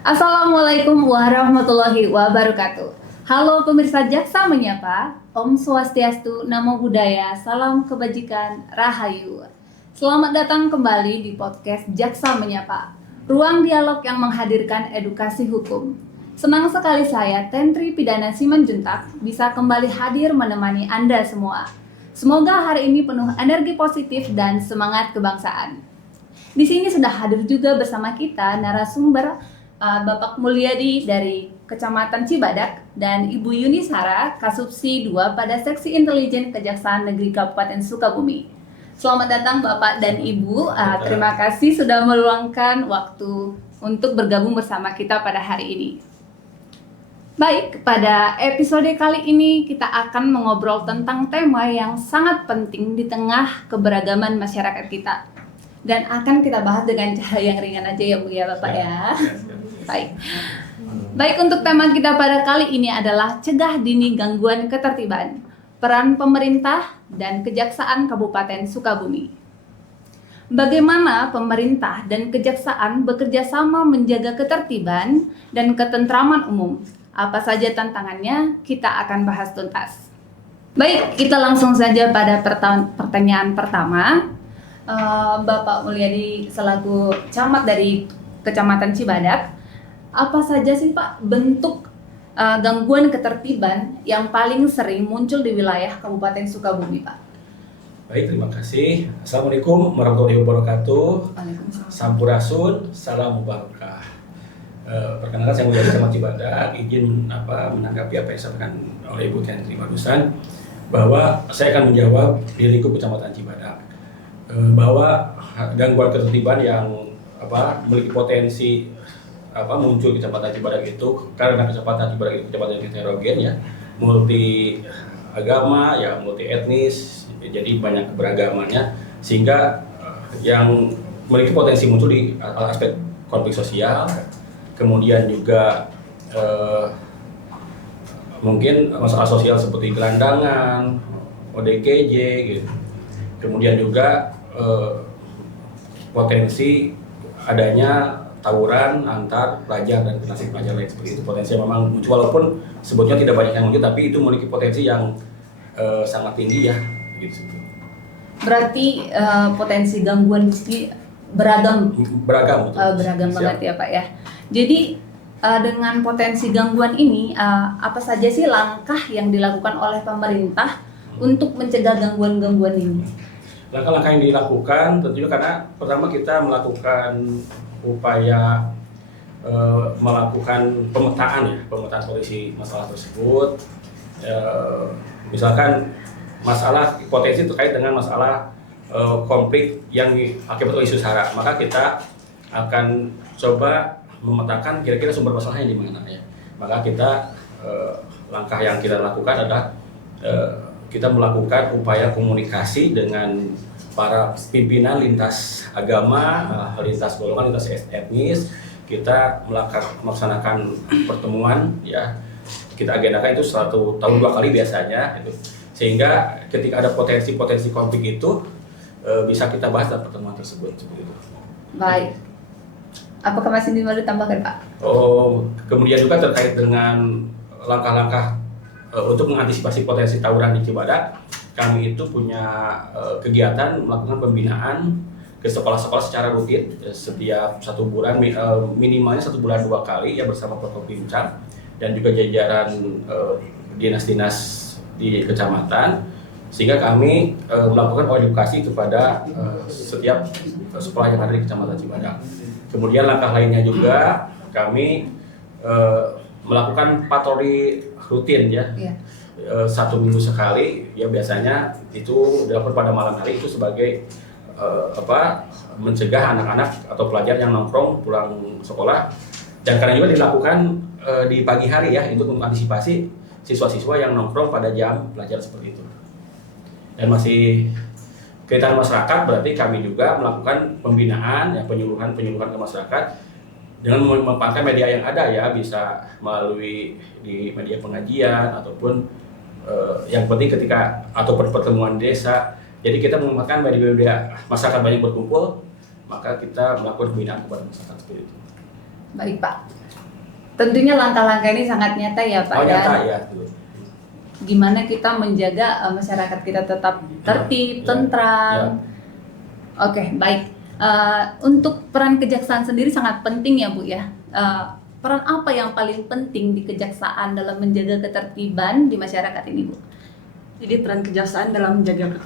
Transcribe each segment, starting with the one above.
Assalamualaikum warahmatullahi wabarakatuh. Halo pemirsa Jaksa Menyapa, Om Swastiastu, Namo Buddhaya, Salam Kebajikan, Rahayu. Selamat datang kembali di podcast Jaksa Menyapa, ruang dialog yang menghadirkan edukasi hukum. Senang sekali saya, Tentri Pidana Simanjuntak, bisa kembali hadir menemani Anda semua. Semoga hari ini penuh energi positif dan semangat kebangsaan. Di sini sudah hadir juga bersama kita narasumber Bapak Mulyadi dari Kecamatan Cibadak dan Ibu Yunisara, Kasubsi 2 pada Seksi Intelijen Kejaksaan Negeri Kabupaten Sukabumi. Selamat datang Bapak dan Ibu, terima kasih sudah meluangkan waktu untuk bergabung bersama kita pada hari ini. Baik, pada episode kali ini kita akan mengobrol tentang tema yang sangat penting di tengah keberagaman masyarakat kita. Dan akan kita bahas dengan cara yang ringan aja ya Bu ya Bapak ya. Baik, untuk tema kita pada kali ini adalah cegah dini gangguan ketertiban, peran pemerintah dan Kejaksaan Kabupaten Sukabumi. Bagaimana pemerintah dan kejaksaan bekerja sama menjaga ketertiban dan ketentraman umum? Apa saja tantangannya? Kita akan bahas tuntas. Baik, kita langsung saja pada pertanyaan pertama. Bapak Mulyadi selaku camat dari Kecamatan Cibadak, apa saja sih Pak bentuk gangguan ketertiban yang paling sering muncul di wilayah Kabupaten Sukabumi Pak? Baik, terima kasih. Assalamualaikum warahmatullahi wabarakatuh. Sampurasun, salam mubarakah. Perkenalkan saya Mulyadi Camat Cibadak, izin menanggapi apa yang disampaikan oleh Ibu Tentri barusan, bahwa saya akan menjawab di lingkup Kecamatan Cibadak bahwa gangguan ketertiban yang memiliki potensi muncul di Kecamatan Cibadak itu karena Kecamatan Cibadak itu kecamatan yang heterogen ya, multi agama ya, multi etnis, jadi banyak keberagamannya, sehingga yang memiliki potensi muncul di aspek konflik sosial, kemudian juga mungkin masalah sosial seperti gelandangan, ODGJ gitu. Kemudian juga potensi adanya tawuran antar pelajar dan nasib pelajar lain seperti itu, potensi yang memang muncul, walaupun sebutnya tidak banyak yang muncul, tapi itu memiliki potensi yang sangat tinggi ya gitu. Berarti potensi gangguan di sini beragam Siap. banget ya Pak ya. Jadi dengan potensi gangguan ini apa saja sih langkah yang dilakukan oleh pemerintah untuk mencegah gangguan-gangguan ini? Langkah-langkah yang dilakukan tentunya karena pertama kita melakukan upaya melakukan pemetaan kondisi masalah tersebut. Misalkan masalah potensi terkait dengan masalah konflik yang akibat isu SARA, maka kita akan coba memetakan kira-kira sumber masalahnya di mana ya. Maka kita langkah yang kita lakukan adalah kita melakukan upaya komunikasi dengan para pimpinan lintas agama, lintas golongan, lintas etnis. Kita melaksanakan pertemuan ya. Kita agendakan itu 1 tahun 2 kali biasanya gitu. Sehingga ketika ada potensi konflik itu bisa kita bahas dalam pertemuan tersebut seperti itu. Baik. Apakah masih mau ditambahkan Pak? Kemudian juga terkait dengan langkah-langkah untuk mengantisipasi potensi tawuran di Cibadak, kami itu punya kegiatan melakukan pembinaan ke sekolah-sekolah secara rutin setiap 1 bulan, minimalnya 1 bulan 2 kali ya, bersama Prokopimcam dan juga jajaran dinas-dinas di kecamatan, sehingga kami melakukan edukasi kepada setiap sekolah yang ada di Kecamatan Cibadak. Kemudian langkah lainnya juga kami melakukan patroli rutin ya, 1 minggu sekali ya, biasanya itu dilakukan pada malam hari itu sebagai mencegah anak-anak atau pelajar yang nongkrong pulang sekolah, dan kadang juga dilakukan di pagi hari ya, untuk mengantisipasi siswa-siswa yang nongkrong pada jam pelajar seperti itu. Dan masih kaitan masyarakat, berarti kami juga melakukan pembinaan ya, penyuluhan ke masyarakat dengan memanfaatkan media yang ada ya, bisa melalui di media pengajian ataupun yang penting ketika ataupun pertemuan desa. Jadi kita memanfaatkan media masyarakat banyak berkumpul, maka kita melakukan pembinaan kepada masyarakat seperti itu. Baik Pak. tentunya langkah-langkah ini sangat nyata ya Pak ya. Nyata ya. Gimana kita menjaga masyarakat kita tetap tertib, tentram. Oke, baik. Untuk peran kejaksaan sendiri sangat penting ya Bu ya. Peran apa yang paling penting di kejaksaan dalam menjaga ketertiban di masyarakat ini Bu? Jadi peran kejaksaan dalam menjaga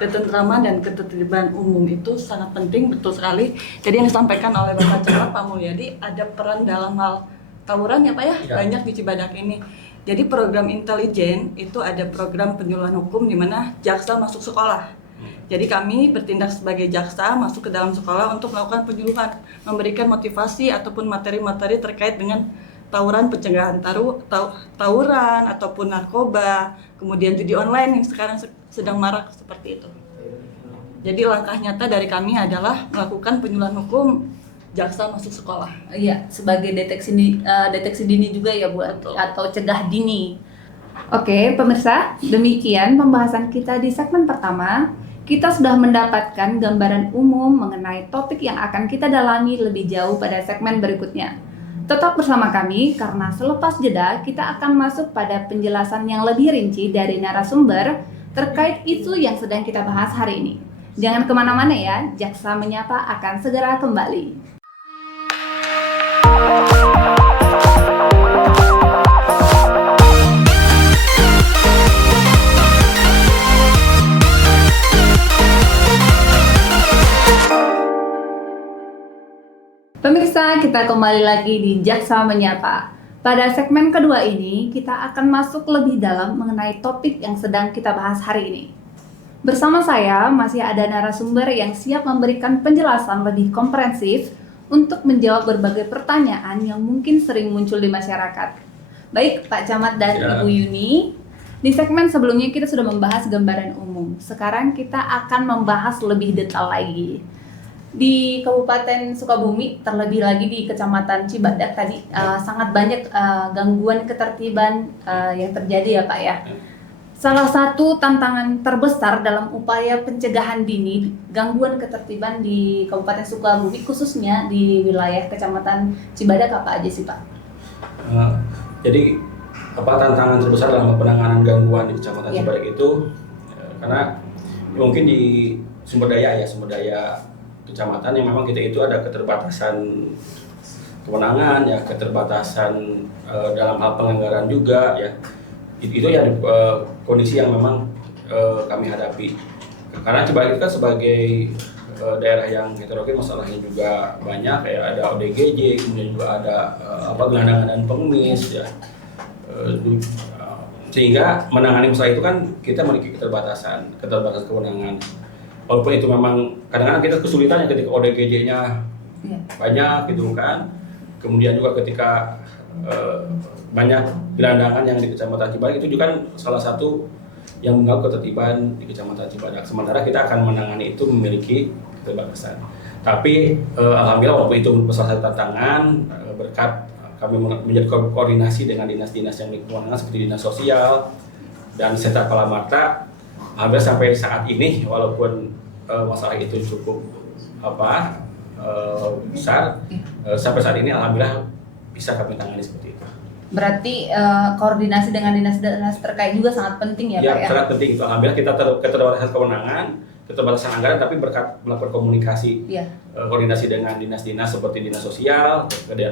ketentraman dan ketertiban umum itu sangat penting, betul sekali. Jadi yang disampaikan oleh Bapak Camat Pak Mulyadi, ada peran dalam hal tawuran ya Pak ya, banyak di Cibadak ini. Jadi program intelijen itu ada program penyuluhan hukum di mana jaksa masuk sekolah. Jadi kami bertindak sebagai jaksa masuk ke dalam sekolah untuk melakukan penyuluhan, memberikan motivasi ataupun materi-materi terkait dengan tawuran, pencegahan tawuran ataupun narkoba, kemudian judi online yang sekarang sedang marak seperti itu. Jadi langkah nyata dari kami adalah melakukan penyuluhan hukum jaksa masuk sekolah. Iya, sebagai deteksi dini juga ya Bu, atau cegah dini. Oke, pemirsa, demikian pembahasan kita di segmen pertama. Kita sudah mendapatkan gambaran umum mengenai topik yang akan kita dalami lebih jauh pada segmen berikutnya. Tetap bersama kami karena selepas jeda kita akan masuk pada penjelasan yang lebih rinci dari narasumber terkait isu yang sedang kita bahas hari ini. Jangan kemana-mana ya, Jaksa Menyapa akan segera kembali. Pemirsa, kita kembali lagi di Jaksa Menyapa. Pada segmen kedua ini, kita akan masuk lebih dalam mengenai topik yang sedang kita bahas hari ini. Bersama saya masih ada narasumber yang siap memberikan penjelasan lebih komprehensif untuk menjawab berbagai pertanyaan yang mungkin sering muncul di masyarakat. Baik, Pak Camat dan Ibu Yuni, di segmen sebelumnya kita sudah membahas gambaran umum. Sekarang kita akan membahas lebih detail lagi. Di Kabupaten Sukabumi, terlebih lagi di Kecamatan Cibadak tadi sangat banyak gangguan ketertiban yang terjadi ya Pak ya. Salah satu tantangan terbesar dalam upaya pencegahan dini gangguan ketertiban di Kabupaten Sukabumi khususnya di wilayah Kecamatan Cibadak apa aja sih Pak? Jadi tantangan terbesar dalam penanganan gangguan di Kecamatan Cibadak itu karena mungkin di sumber daya kecamatan yang memang kita itu ada keterbatasan kewenangan ya, keterbatasan dalam hal penganggaran juga ya. Itu ya kondisi yang memang kami hadapi. Karena Cibadak itu kan sebagai daerah yang heterogen, masalahnya juga banyak ya, ada ODGJ, kemudian juga ada gelandangan dan pengemis ya. Sehingga menangani masalah itu kan kita memiliki keterbatasan kewenangan. Walaupun itu memang kadang-kadang kita kesulitan ya ketika ODGJ-nya banyak gitu kan. Kemudian juga ketika banyak gelandangan yang di Kecamatan Cibadak itu juga kan salah satu yang mengganggu ketertiban di Kecamatan Cibadak. Sementara kita akan menangani itu memiliki keterbatasan. Tapi alhamdulillah walaupun itu salah satu tantangan berkat kami menjadi koordinasi dengan dinas-dinas yang berkewenangan seperti Dinas Sosial dan Sentra Palamarta. Hampir sampai saat ini walaupun masalah itu cukup besar, sampai saat ini alhamdulillah bisa kami tangani seperti itu. Berarti koordinasi dengan dinas-dinas terkait juga sangat penting ya Pak ya? Sangat penting itu. Alhamdulillah kita keterbatasan kewenangan, keterbatasan anggaran, tapi berkat melakukan komunikasi, koordinasi dengan dinas-dinas seperti Dinas Sosial,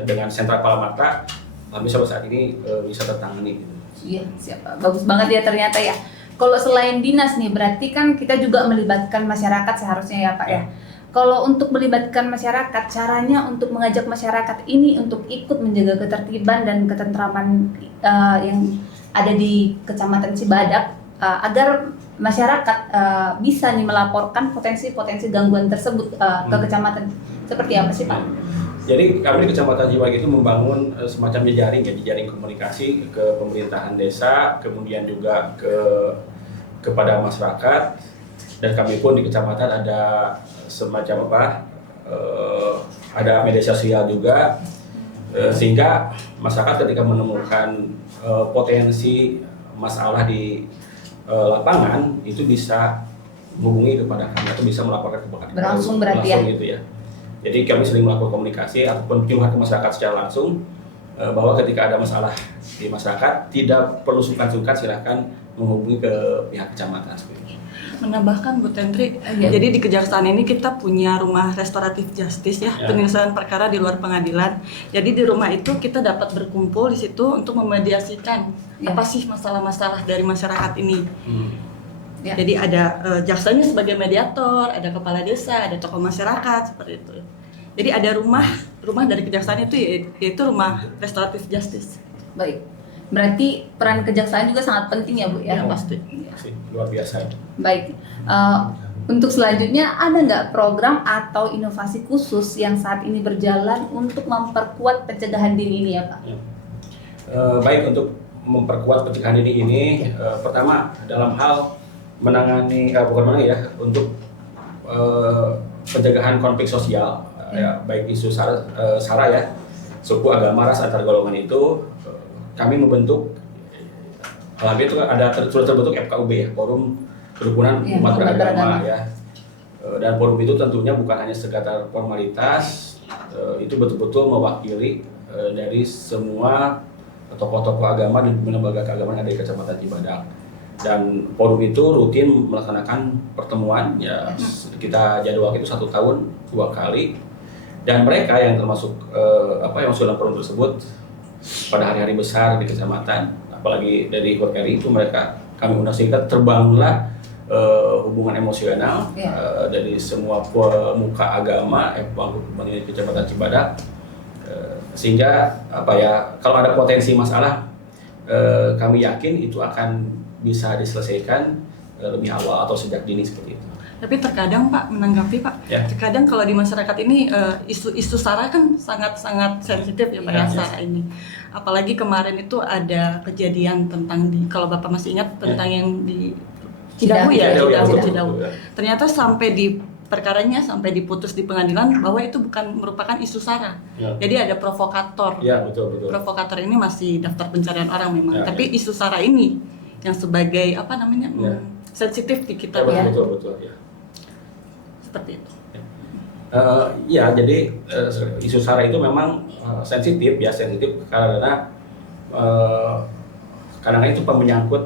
dengan Sentra Palamarta, alhamdulillah sampai saat ini bisa tertangani. Iya, siap. Bagus banget ya ternyata ya. Kalau selain dinas nih, berarti kan kita juga melibatkan masyarakat seharusnya ya Pak ya. Kalau untuk melibatkan masyarakat, caranya untuk mengajak masyarakat ini untuk ikut menjaga ketertiban dan ketentraman yang ada di Kecamatan Cibadak agar masyarakat bisa nih melaporkan potensi-potensi gangguan tersebut ke kecamatan. Seperti apa sih Pak? Jadi kami di Kecamatan Cibadak itu membangun semacam jejaring komunikasi ke pemerintahan desa, kemudian juga kepada masyarakat, dan kami pun di kecamatan ada semacam ada media sosial juga, sehingga masyarakat ketika menemukan potensi masalah di lapangan itu bisa menghubungi kepada kami atau bisa melaporkan kepada kami berlangsung berarti ya? Gitu ya. Jadi kami sering melakukan komunikasi ataupun penyuluhan ke masyarakat secara langsung bahwa ketika ada masalah di masyarakat tidak perlu sungkan-sungkan, silakan menghubungi ke pihak kecamatan seperti itu. Menambahkan Bu Tentri, jadi di Kejaksaan ini kita punya rumah restoratif justice ya, penyelesaian perkara di luar pengadilan. Jadi di rumah itu kita dapat berkumpul di situ untuk memediasikan apa sih masalah-masalah dari masyarakat ini. Jadi ada jaksanya sebagai mediator, ada kepala desa, ada tokoh masyarakat seperti itu. Jadi ada rumah dari Kejaksaan itu yaitu rumah restoratif justice. Baik. Berarti peran kejaksaan juga sangat penting ya Bu ya? Ya pasti. Luar biasa. Baik. Untuk selanjutnya ada nggak program atau inovasi khusus yang saat ini berjalan untuk memperkuat pencegahan dini ini ya Pak? Baik, untuk memperkuat pencegahan dini ini, pertama dalam hal menangani untuk pencegahan konflik sosial, baik isu sara ya, suku, agama, ras antar golongan itu. Kami membentuk, itu ada sudah terbentuk FKUB ya, Forum Kerukunan Umat Beragama ya. Dan forum itu tentunya bukan hanya sekedar formalitas, itu betul-betul mewakili dari semua tokoh-tokoh agama dan lembaga keagamaan yang ada di Kecamatan Cibadak. Dan forum itu rutin melaksanakan pertemuan ya, kita jadwalkan itu 1 tahun 2 kali. Dan mereka yang termasuk yang masuk dalam forum tersebut pada hari-hari besar di kecamatan, apalagi dari HORKRI itu kami undang sehingga terbangunlah hubungan emosional dari semua pemuka agama di Kecamatan Cibadak, sehingga kalau ada potensi masalah kami yakin itu akan bisa diselesaikan lebih awal atau sejak dini seperti itu. Tapi terkadang Pak, menanggapi Pak, terkadang kalau di masyarakat ini isu SARA kan sangat sensitif ya Pak ya, SARA ini. Apalagi kemarin itu ada kejadian tentang kalau Bapak masih ingat tentang yang di Cidahu ya, Cidahu. Ternyata perkaranya sampai diputus di pengadilan bahwa itu bukan merupakan isu SARA. Jadi ada provokator. Ya, betul. Provokator ini masih daftar pencarian orang memang. Tapi isu SARA ini yang sebagai sensitif di kita betul ya. Seperti itu. Jadi isu SARA itu memang sensitif karena kadang-kadang itu menyangkut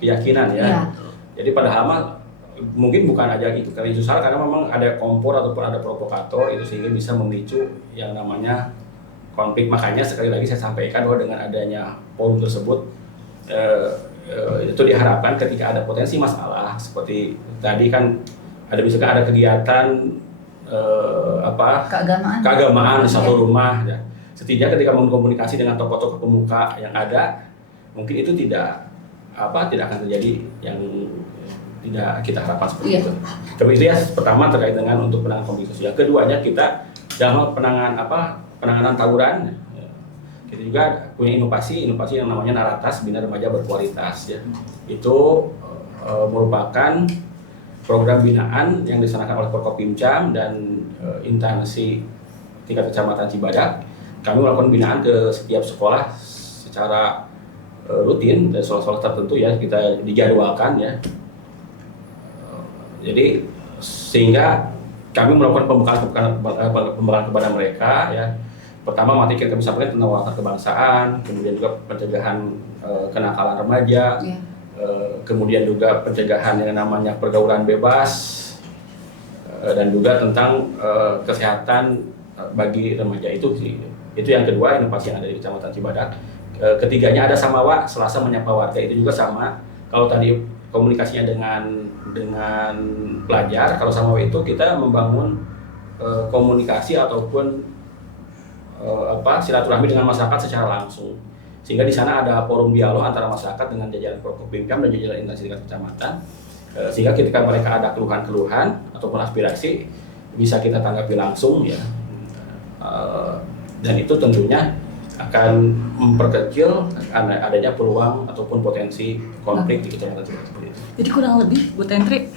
keyakinan ya. Jadi padahal mungkin bukan aja itu karena isu SARA, karena memang ada kompor ataupun ada provokator itu sehingga bisa memicu yang namanya konflik. Makanya sekali lagi saya sampaikan bahwa dengan adanya forum tersebut itu diharapkan ketika ada potensi masalah seperti tadi kan misalkan ada kegiatan keagamaan di satu rumah ya. Setidaknya ketika mengkomunikasi dengan tokoh-tokoh pemuka yang ada, mungkin itu tidak akan terjadi yang tidak kita harapkan seperti itu. Tapi itu ya pertama terkait dengan untuk penanganan konflik sosial. Keduanya kita dalam penanganan tawuran, kita juga punya inovasi yang namanya Naratas, Bina Remaja Berkualitas ya. Itu merupakan program binaan yang dilaksanakan oleh Forkopimcam dan instansi tingkat kecamatan Cibadak. Kami melakukan binaan ke setiap sekolah secara rutin dan sekolah-sekolah tertentu ya, kita dijadwalkan ya. Jadi sehingga kami melakukan pembekalan kepada mereka ya. Pertama materi kami sampaikan tentang wawasan kebangsaan, kemudian juga pencegahan kenakalan remaja. Kemudian juga pencegahan yang namanya pergaulan bebas, dan juga tentang kesehatan bagi remaja itu yang kedua inovasi yang ada di Kecamatan Cibadak. Ketiganya ada Samawa, Selasa Menyapa Warga, itu juga sama. Kalau tadi komunikasinya dengan pelajar, kalau Samawa itu kita membangun komunikasi ataupun silaturahmi dengan masyarakat secara langsung. Sehingga di sana ada forum dialog antara masyarakat dengan jajaran Forkopimcam dan jajaran instansi tingkat kecamatan. Sehingga ketika mereka ada keluhan-keluhan ataupun aspirasi bisa kita tanggapi langsung ya. Dan itu tentunya akan memperkecil adanya peluang ataupun potensi konflik di kecamatan seperti itu. Jadi kurang lebih Bu Tentri,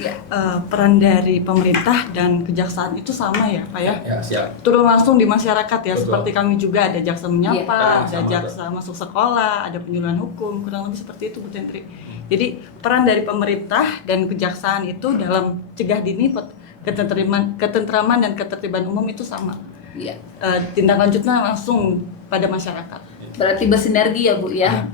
peran dari pemerintah dan kejaksaan itu sama ya Pak ya? Ya, siap. Turun langsung di masyarakat ya. Betul. Seperti kami juga ada jaksa menyapa, ada sama, jaksa masuk sekolah, ada penyuluhan hukum, kurang lebih seperti itu Bu Tentri. Jadi peran dari pemerintah dan kejaksaan itu dalam cegah dini ketentraman dan ketertiban umum itu sama. Tindak lanjutnya langsung pada masyarakat. Berarti bersinergi ya Bu ya.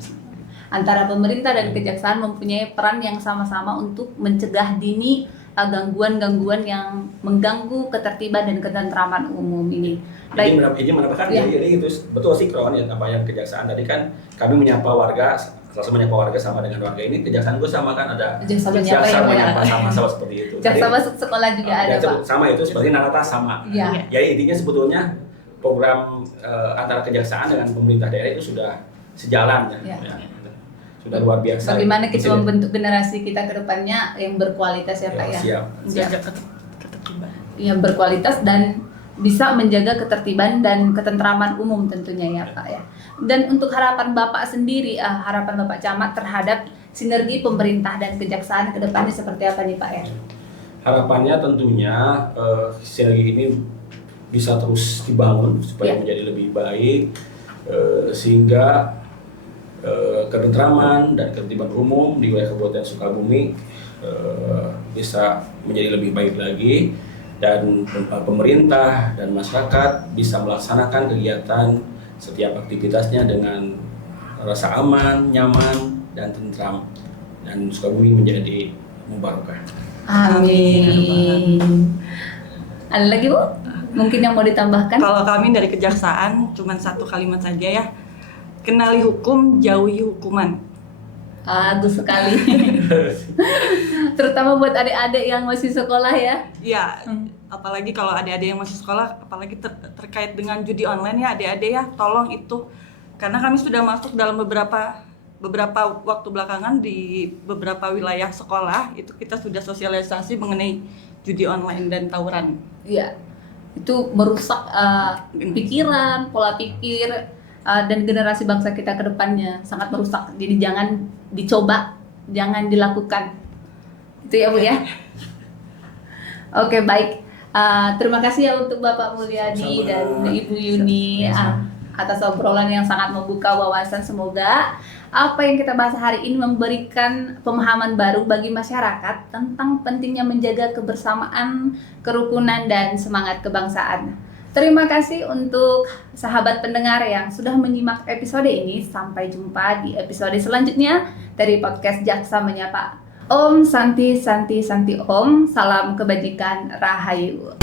Antara pemerintah dan kejaksaan mempunyai peran yang sama-sama untuk mencegah dini gangguan-gangguan yang mengganggu ketertiban dan ketentraman umum ini. Izin menambahkan, Ya. jadi itu betul sih Kron ya, apa yang kejaksaan tadi kan kami menyapa warga, selesai menyapa warga sama dengan warga ini, kejaksaan gue sama kan ada Jaksa menyapa ya, Pak, ya. sama seperti itu. Jaksa Tadi, masuk sekolah juga ada Pak. sama itu seperti Narata sama. Iya. Jadi intinya sebetulnya program antara kejaksaan dengan pemerintah daerah itu sudah sejalan ya. Ya. Sudah luar biasa. Bagaimana kita Insiden. membentuk generasi kita ke depannya yang berkualitas ya Pak ya. Siap. Menjaga ketertiban. Yang berkualitas dan bisa menjaga ketertiban dan ketentraman umum tentunya ya Pak ya. Dan untuk harapan Bapak sendiri, harapan Bapak Camat terhadap sinergi pemerintah dan kejaksaan ke depannya seperti apa nih Pak ya? Harapannya tentunya sinergi ini bisa terus dibangun supaya Ya. menjadi lebih baik sehingga ketentraman dan ketertiban umum di wilayah Kabupaten Sukabumi bisa menjadi lebih baik lagi, dan pemerintah dan masyarakat bisa melaksanakan kegiatan setiap aktivitasnya dengan rasa aman, nyaman, dan tentram, dan Sukabumi menjadi mubarokah. Amin. Ada lagi Bu? Mungkin yang mau ditambahkan? Kalau kami dari kejaksaan cuma satu kalimat saja ya. Kenali hukum, jauhi hukuman. Bagus sekali. Terutama buat adik-adik yang masih sekolah ya. Ya, apalagi kalau adik-adik yang masih sekolah, apalagi terkait dengan judi online ya adik-adik ya, tolong itu. Karena kami sudah masuk dalam beberapa waktu belakangan di beberapa wilayah sekolah, itu kita sudah sosialisasi mengenai judi online dan tawuran. Iya. Itu merusak pikiran, pola pikir dan generasi bangsa kita ke depannya, sangat merusak. Jadi jangan dicoba, jangan dilakukan. Itu ya Bu ya. Oke, baik. Terima kasih ya untuk Bapak Mulyadi dan Ibu Yuni atas obrolan yang sangat membuka wawasan. Semoga apa yang kita bahas hari ini memberikan pemahaman baru bagi masyarakat tentang pentingnya menjaga kebersamaan, kerukunan, dan semangat kebangsaan. Terima kasih untuk sahabat pendengar yang sudah menyimak episode ini. Sampai jumpa di episode selanjutnya dari podcast Jaksa Menyapa. Om Santi Santi Santi Om. Salam kebajikan, Rahayu.